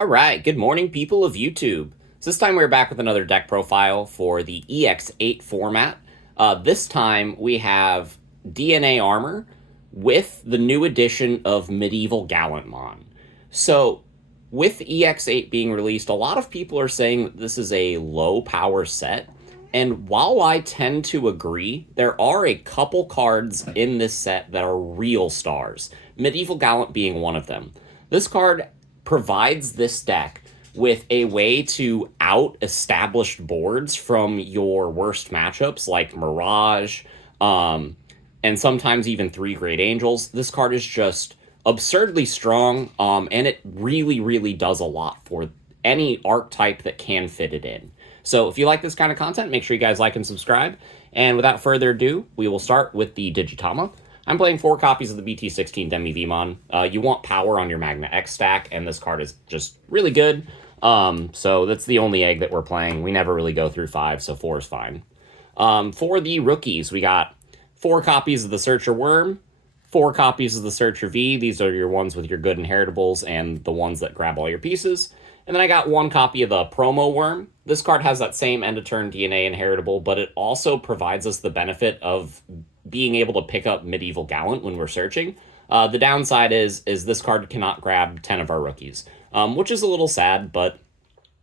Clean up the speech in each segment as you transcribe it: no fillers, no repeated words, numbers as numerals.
All right, good morning, people of YouTube. So this time we're back with another deck profile for the Ex8 format. This time we have DNA Armor with the new edition of MedievalGallantmon. So with Ex8 being released, a lot of people are saying that this is a low power set. And while I tend to agree, there are a couple cards in this set that are real stars, Medieval Gallant being one of them. This card provides this deck with a way to out established boards from your worst matchups like Mirage, and sometimes even 3 Great Angels. This card is just absurdly strong, and it really, really does a lot for any archetype that can fit it in. So if you like this kind of content, make sure you guys like and subscribe. And without further ado, we will start with the Digitama. I'm playing 4 copies of the BT16 Digimon. You want power on your Magna X stack, and this card is just really good. So that's the only egg that we're playing. We never really go through 5, so 4 is fine. For the rookies, we got 4 copies of the Searcher Worm, 4 copies of the Searcher V. These are your ones with your good inheritables and the ones that grab all your pieces. And then I got 1 copy of the Promo Worm. This card has that same end-of-turn DNA inheritable, but it also provides us the benefit of being able to pick up Medieval Gallant when we're searching. The downside is this card cannot grab 10 of our rookies, which is a little sad, but,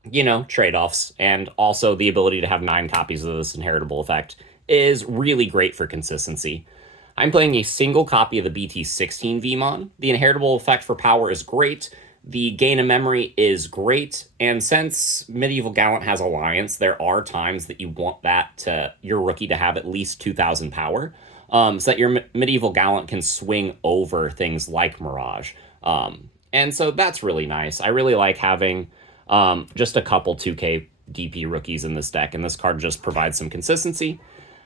you know, trade-offs. And also the ability to have 9 copies of this inheritable effect is really great for consistency. I'm playing a single copy of the BT16 VMon. The inheritable effect for power is great. The gain of memory is great, and since Medieval Gallant has Alliance, there are times that you want your rookie to have at least 2,000 power, so that your Medieval Gallant can swing over things like Mirage. And so that's really nice. I really like having just a couple 2K DP rookies in this deck, and this card just provides some consistency.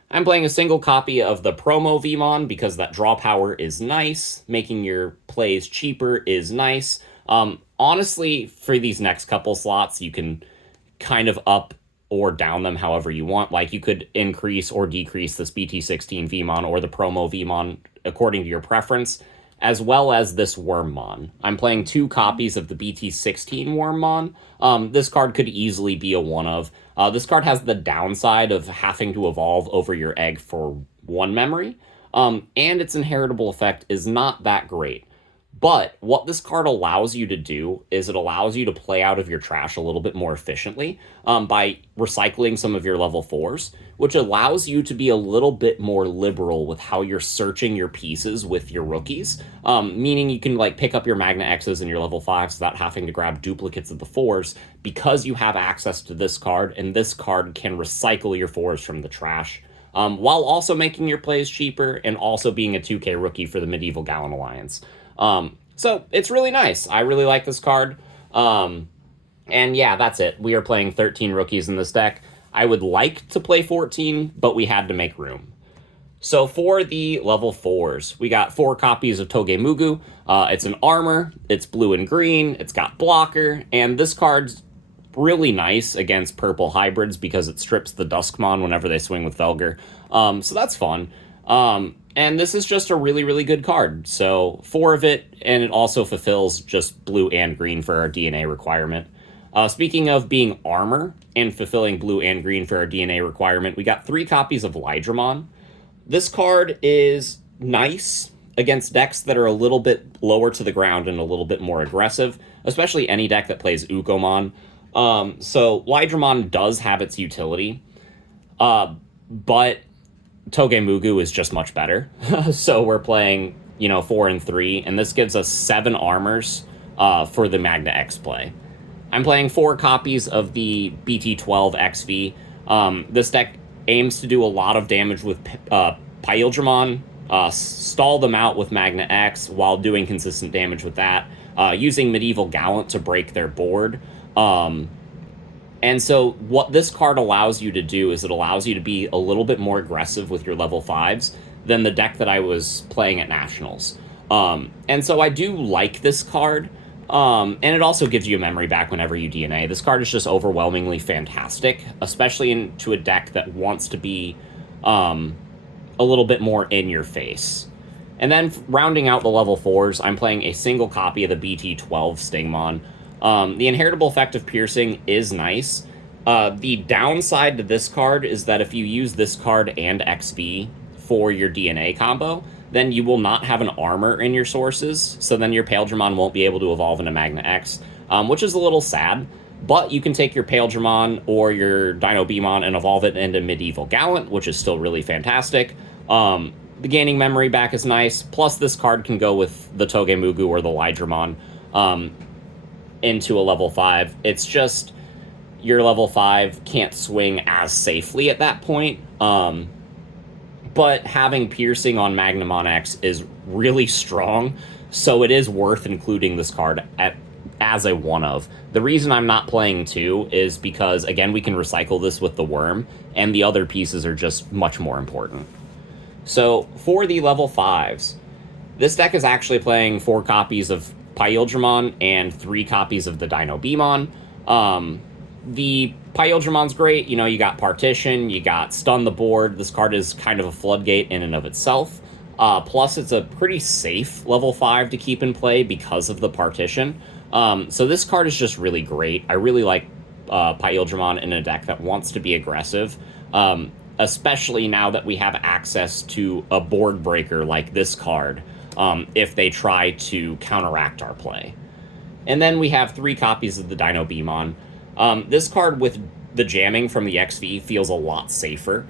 I'm playing a single copy of the Promo VMon because that draw power is nice. Making your plays cheaper is nice. Honestly, for these next couple slots, you can kind of up or down them however you want. Like, you could increase or decrease this BT16 VMon or the Promo VMon according to your preference, as well as this Wormmon. I'm playing 2 copies of the BT16 Wormmon. This card could easily be a one of. This card has the downside of having to evolve over your egg for 1 memory, and its inheritable effect is not that great. But what this card allows you to do is it allows you to play out of your trash a little bit more efficiently by recycling some of your level 4s, which allows you to be a little bit more liberal with how you're searching your pieces with your rookies, meaning you can like pick up your Magna X's and your level 5s without having to grab duplicates of the 4s because you have access to this card, and this card can recycle your 4s from the trash, while also making your plays cheaper and also being a 2K rookie for the Medieval Gallant Alliance. So it's really nice. I really like this card. And yeah, that's it. We are playing 13 rookies in this deck. I would like to play 14, but we had to make room. So for the level 4s, we got 4 copies of Togemugu. It's an armor, it's blue and green, it's got blocker, and this card's really nice against purple hybrids because it strips the Duskmon whenever they swing with Velgar. So that's fun. And this is just a really, really good card. So 4 of it, and it also fulfills just blue and green for our DNA requirement. Speaking of being armor and fulfilling blue and green for our DNA requirement, we got 3 copies of Digimon. This card is nice against decks that are a little bit lower to the ground and a little bit more aggressive, especially any deck that plays Ukomon. So Digimon does have its utility, but Togemugu is just much better. So we're playing, 4 and 3, and this gives us 7 armors for the Magna X play. I'm playing 4 copies of the BT12 XV. This deck aims to do a lot of damage with Paildramon, stall them out with Magna X while doing consistent damage with that, using Medieval Gallant to break their board. And so what this card allows you to do is it allows you to be a little bit more aggressive with your level 5s than the deck that I was playing at Nationals. And so I do like this card, and it also gives you a memory back whenever you DNA. This card is just overwhelmingly fantastic, especially into a deck that wants to be a little bit more in your face. And then rounding out the level 4s, I'm playing a single copy of the BT12 Stingmon. The inheritable effect of piercing is nice. The downside to this card is that if you use this card and XV for your DNA combo, then you will not have an armor in your sources, so then your Paildramon won't be able to evolve into Magna X, which is a little sad. But you can take your Paildramon or your Dinobemon and evolve it into Medieval Gallant, which is still really fantastic. The gaining memory back is nice, plus this card can go with the Togemugu or the Lydramon into a level 5. It's just your level 5 can't swing as safely at that point. But having piercing on Magna X is really strong, so it is worth including this card as a one of. The reason I'm not playing 2 is because, again, we can recycle this with the worm, and the other pieces are just much more important. So for the level 5s, this deck is actually playing 4 copies of Paildramon and 3 copies of the Dinobemon. The Paildramon's great. You know, you got Partition, you got Stun the Board. This card is kind of a floodgate in and of itself. Plus, it's a pretty safe level 5 to keep in play because of the Partition. So this card is just really great. I really like Paildramon in a deck that wants to be aggressive, especially now that we have access to a board breaker like this card, if they try to counteract our play. And then we have 3 copies of the Dinobemon. This card with the jamming from the XV feels a lot safer,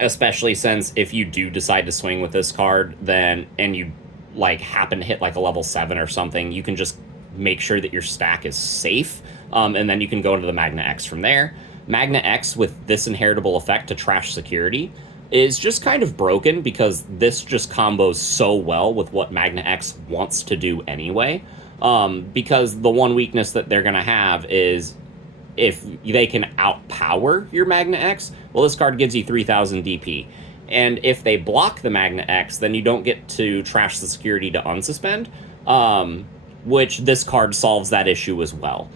especially since if you do decide to swing with this card, then and you like happen to hit like a level 7 or something, you can just make sure that your stack is safe, and then you can go into the Magna X from there. Magna X with this inheritable effect to trash security is just kind of broken because this just combos so well with what Magna X wants to do anyway. Because the one weakness that they're going to have is if they can outpower your Magna X, well, this card gives you 3,000 DP. And if they block the Magna X, then you don't get to trash the security to unsuspend, which this card solves that issue as well.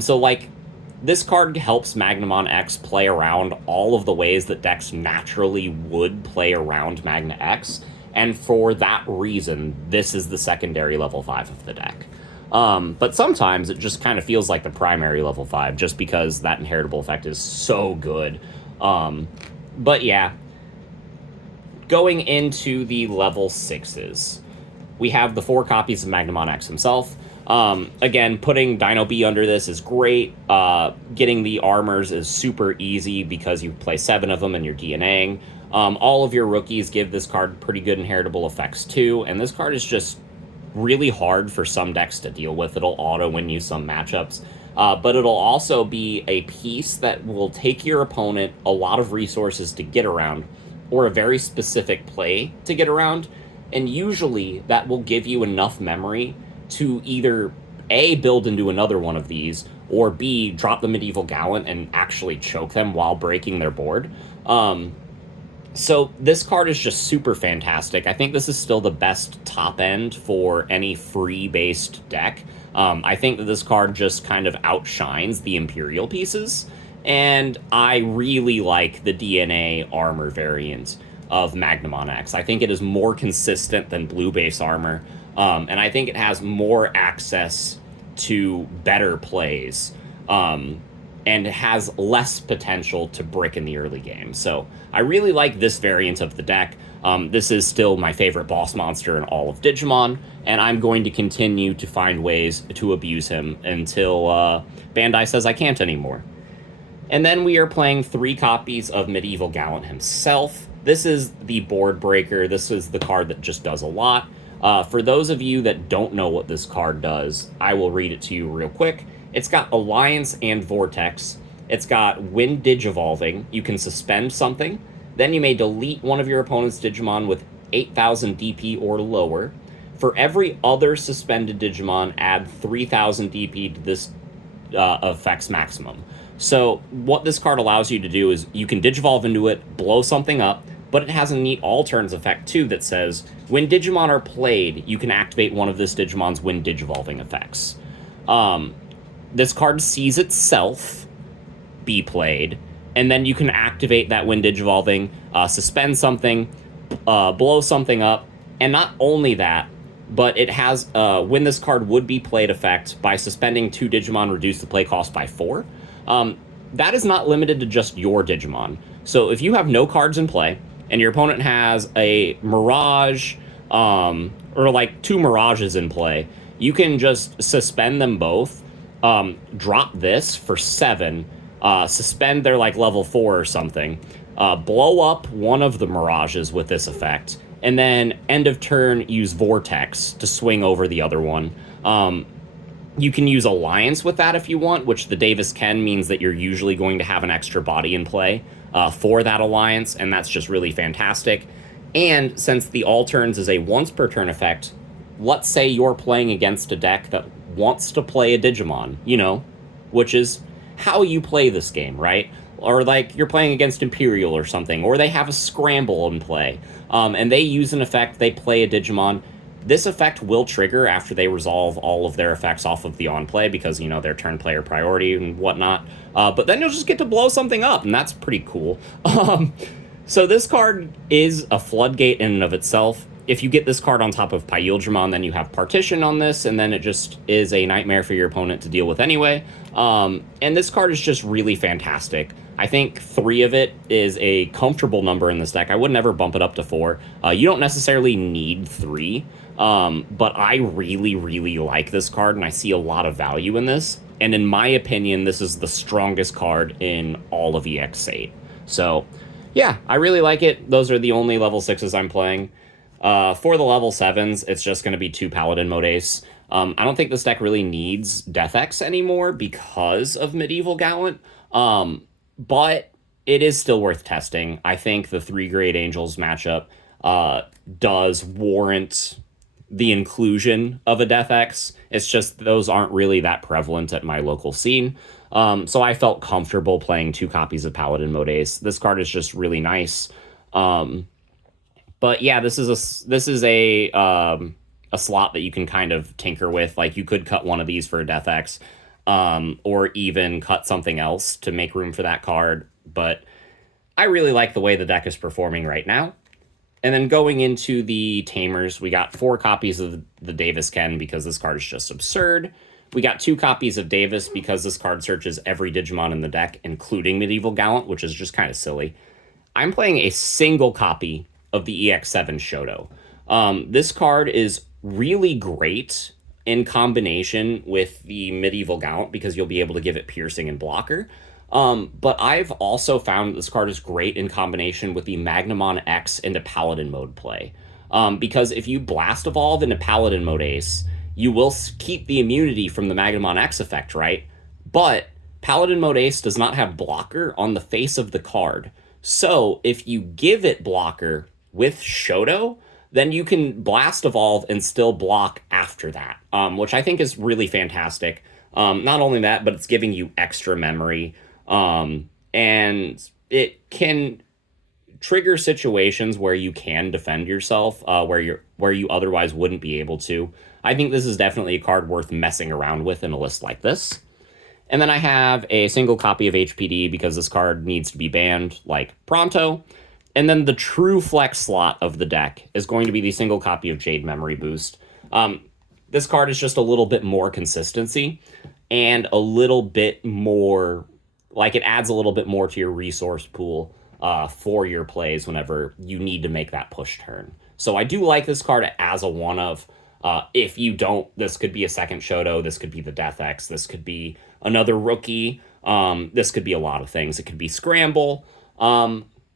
So, like, this card helps Magnamon X play around all of the ways that decks naturally would play around Magna X. And for that reason, this is the secondary level 5 of the deck. But sometimes it just kind of feels like the primary level 5 just because that inheritable effect is so good. But yeah, going into the level 6s, we have the 4 copies of Magnamon X himself. Again, putting Dino B under this is great. Getting the armors is super easy because you play 7 of them and you're DNAing. All of your rookies give this card pretty good inheritable effects too, and this card is just really hard for some decks to deal with. It'll auto-win you some matchups, but it'll also be a piece that will take your opponent a lot of resources to get around, or a very specific play to get around, and usually that will give you enough memory to either A, build into another one of these, or B, drop the Medieval Gallant and actually choke them while breaking their board. So this card is just super fantastic. I think this is still the best top end for any free-based deck. I think that this card just kind of outshines the Imperial pieces, and I really like the DNA armor variant of Magnamon X. I think it is more consistent than blue base armor, and I think it has more access to better plays, and has less potential to brick in the early game. So I really like this variant of the deck. This is still my favorite boss monster in all of Digimon, and I'm going to continue to find ways to abuse him until Bandai says I can't anymore. And then we are playing 3 copies of Medieval Gallant himself. This is the board breaker. This is the card that just does a lot. For those of you that don't know what this card does, I will read it to you real quick. It's got Alliance and Vortex. It's got when Digivolving, you can suspend something. Then you may delete one of your opponent's Digimon with 8,000 DP or lower. For every other suspended Digimon, add 3,000 DP to this effect's maximum. So what this card allows you to do is you can Digivolve into it, blow something up, but it has a neat all turns effect too that says, when Digimon are played, you can activate one of this Digimon's when Digivolving effects. This card sees itself be played, and then you can activate that when Digivolving, suspend something, blow something up, and not only that, but it has when this card would be played effect by suspending 2 Digimon, reduce the play cost by 4. That is not limited to just your Digimon. So if you have no cards in play and your opponent has a Mirage or like 2 Mirages in play, you can just suspend them both, drop this for 7, suspend their like level 4 or something, blow up one of the Mirages with this effect, and then end of turn use Vortex to swing over the other one. You can use Alliance with that if you want, which the Davis Ken means that you're usually going to have an extra body in play for that Alliance, and that's just really fantastic. And since the all turns is a once per turn effect, let's say you're playing against a deck that wants to play a Digimon, you know, which is how you play this game, right? Or like you're playing against Imperial or something, or they have a scramble in play, and they use an effect, they play a Digimon. This effect will trigger after they resolve all of their effects off of the on-play because, you know, their turn player priority and whatnot. But then you'll just get to blow something up, and that's pretty cool. So this card is a floodgate in and of itself. If you get this card on top of Paildramon, then you have Partition on this, and then it just is a nightmare for your opponent to deal with anyway. And this card is just really fantastic. I think 3 of it is a comfortable number in this deck. I would never bump it up to 4. You don't necessarily need 3, but I really, really like this card, and I see a lot of value in this. And in my opinion, this is the strongest card in all of Ex8. So, yeah, I really like it. Those are the only level 6s I'm playing. For the level 7s, it's just going to be 2 Paladin Mode Ace. I don't think this deck really needs Death X anymore because of Medieval Gallant, but it is still worth testing. I think the 3 Great Angels matchup does warrant the inclusion of a Death X. It's just those aren't really that prevalent at my local scene. So I felt comfortable playing 2 copies of Paladin Mode Ace. This card is just really nice. But yeah, this is a slot that you can kind of tinker with. Like, you could cut one of these for a Death X, or even cut something else to make room for that card. But I really like the way the deck is performing right now. And then going into the Tamers, we got 4 copies of the Davis Ken because this card is just absurd. We got 2 copies of Davis because this card searches every Digimon in the deck, including Medieval Gallant, which is just kind of silly. I'm playing a single copy of the EX7 Shoto. This card is really great in combination with the Medieval Gallant because you'll be able to give it piercing and blocker. But I've also found this card is great in combination with the Magna X into Paladin mode play. Because if you Blast Evolve into Paladin mode Ace, you will keep the immunity from the Magna X effect, right? But Paladin mode Ace does not have blocker on the face of the card. So if you give it blocker with Shoto, then you can Blast Evolve and still block after that, which I think is really fantastic. Not only that, but it's giving you extra memory, and it can trigger situations where you can defend yourself, where you otherwise wouldn't be able to. I think this is definitely a card worth messing around with in a list like this. And then I have a single copy of HPD because this card needs to be banned, like pronto. And then the true flex slot of the deck is going to be the single copy of Jade Memory Boost. This card is just a little bit more consistency and a little bit more, like, it adds a little bit more to your resource pool for your plays whenever you need to make that push turn. So I do like this card as a one of. If you don't, this could be a second Shoto, this could be the Death X, this could be another rookie, this could be a lot of things. It could be Scramble.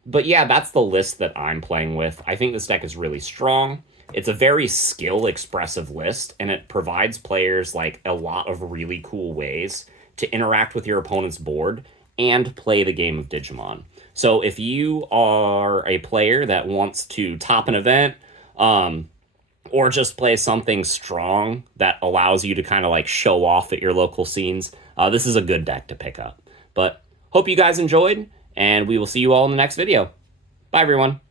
But yeah, that's the list that I'm playing with. I think this deck is really strong. It's a very skill-expressive list, and it provides players like a lot of really cool ways to interact with your opponent's board and play the game of Digimon. So if you are a player that wants to top an event, or just play something strong that allows you to kind of like show off at your local scenes, this is a good deck to pick up. But hope you guys enjoyed, and we will see you all in the next video. Bye, everyone.